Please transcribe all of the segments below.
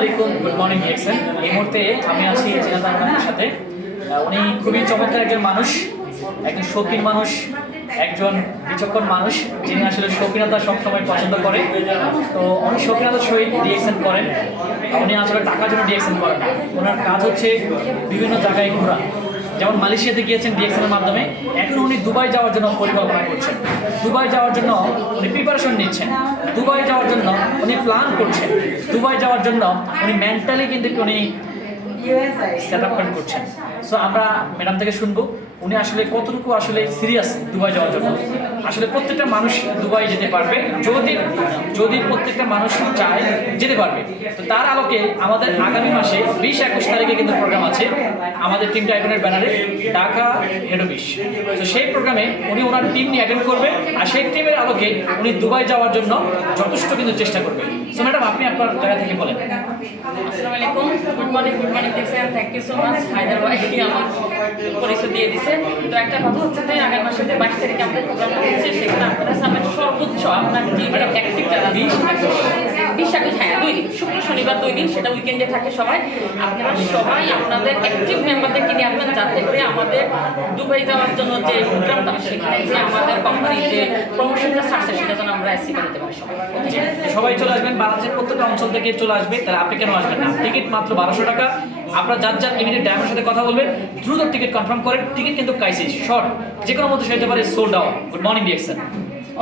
আলাইকুম good morning DXN এই মুহূর্তে আমি আছি জিনাত আহমেদের সাথে। উনি খুবই চমৎকার একজন মানুষ, একজন শৌখিন মানুষ, একজন বিচক্ষণ মানুষ, যিনি আসলে শৌখিনতা সবসময় পছন্দ করে। তো উনি শৌখিনতার সহিত ডিএক্সএন করেন। উনি আসলে টাকার জন্য ডিএসএন করেন না। ওনার কাজ হচ্ছে বিভিন্ন জায়গায় ঘোরা। যেমন মালয়েশিয়াতে গিয়েছেন ডিএক্সএন এর মাধ্যমে, এখন উনি দুবাই যাওয়ার জন্য পরিকল্পনা করছেন। দুবাই যাওয়ার জন্য উনি প্রিপারেশন নিচ্ছেন। দুবাই যাওয়ার জন্য উনি প্ল্যান করছেন। দুবাই যাওয়ার জন্য উনি মেন্টালি কিন্তু উনি সেট আপ করছেন। সো আমরা ম্যাডাম থেকে শুনব, উনি আসলে কতটুকু আসলে সিরিয়াস দুবাই যাওয়ার জন্য। আসলে প্রত্যেকটা মানুষ দুবাই যেতে পারবে, যদি যদি প্রত্যেকটা মানুষ চায় যেতে পারবে। তো তার আলোকে আমাদের আগামী মাসে বিশ একুশ তারিখে কিন্তু প্রোগ্রাম আছে, আমাদের টিমটা আইকনের ব্যানারে ঢাকা হেড অফিস তো সেই প্রোগ্রামে উনি ওনার টিম নিয়ে অ্যাটেন্ড করবে, আর সেই টিমের আলোকে উনি দুবাই যাওয়ার জন্য যথেষ্ট কিন্তু চেষ্টা করবে। সো ম্যাডাম আপনি আপনার জায়গা থেকে বলেন। গুড মর্নিং গুড মর্নিং দেখছেন thank you so much Haider ভাই আমার পরিচয় দিয়ে দিছে। তো একটা কথা হচ্ছে যে আগামী মাসে যে বাইশ তারিখে আমাদের প্রোগ্রামটা হচ্ছে সেখানে আপনারা সামনে সর্বোচ্চ আপনার টিমের অ্যাক্টিভ যারা বিশ হ্যাঁ দুই দিন শুক্র শনিবার দুই দিন সেটা উইকেন্ডে থাকে সবাই। আপনারা সবাই আপনাদের অ্যাক্টিভ মেম্বারদেরকে নিয়ে আসবেন যাতে করে আমাদের দুবাই যাওয়ার জন্য যে প্রোগ্রামটা সেখানে যে আমাদের কোম্পানির যে প্রমোশনটা ছাড়ছে সেটা যেন আমরা অ্যাসি করতে পারি সবাই। সবাই চলে আসবেন বাংলাদেশের প্রত্যেকটা অঞ্চল থেকে চলে আসবে। তাহলে আপনি কেন আসবেন না? টিকিট মাত্র বারোশো টাকা। আপনারা যার যার ইমিডিয়েট ড্রাইভারের সাথে কথা বলবেন দ্রুত টিকিট কনফার্ম করেন। টিকিট কিন্তু কাইসিস শর্ট যে কোনো মধ্যে সেটা পারে সোল্ড আউট গুড মর্নিং ডিএক্সন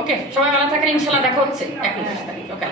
ওকে সবাই ভালো থাকেন ইনশাল্লাহ দেখা হচ্ছে এক তারিখ ওকে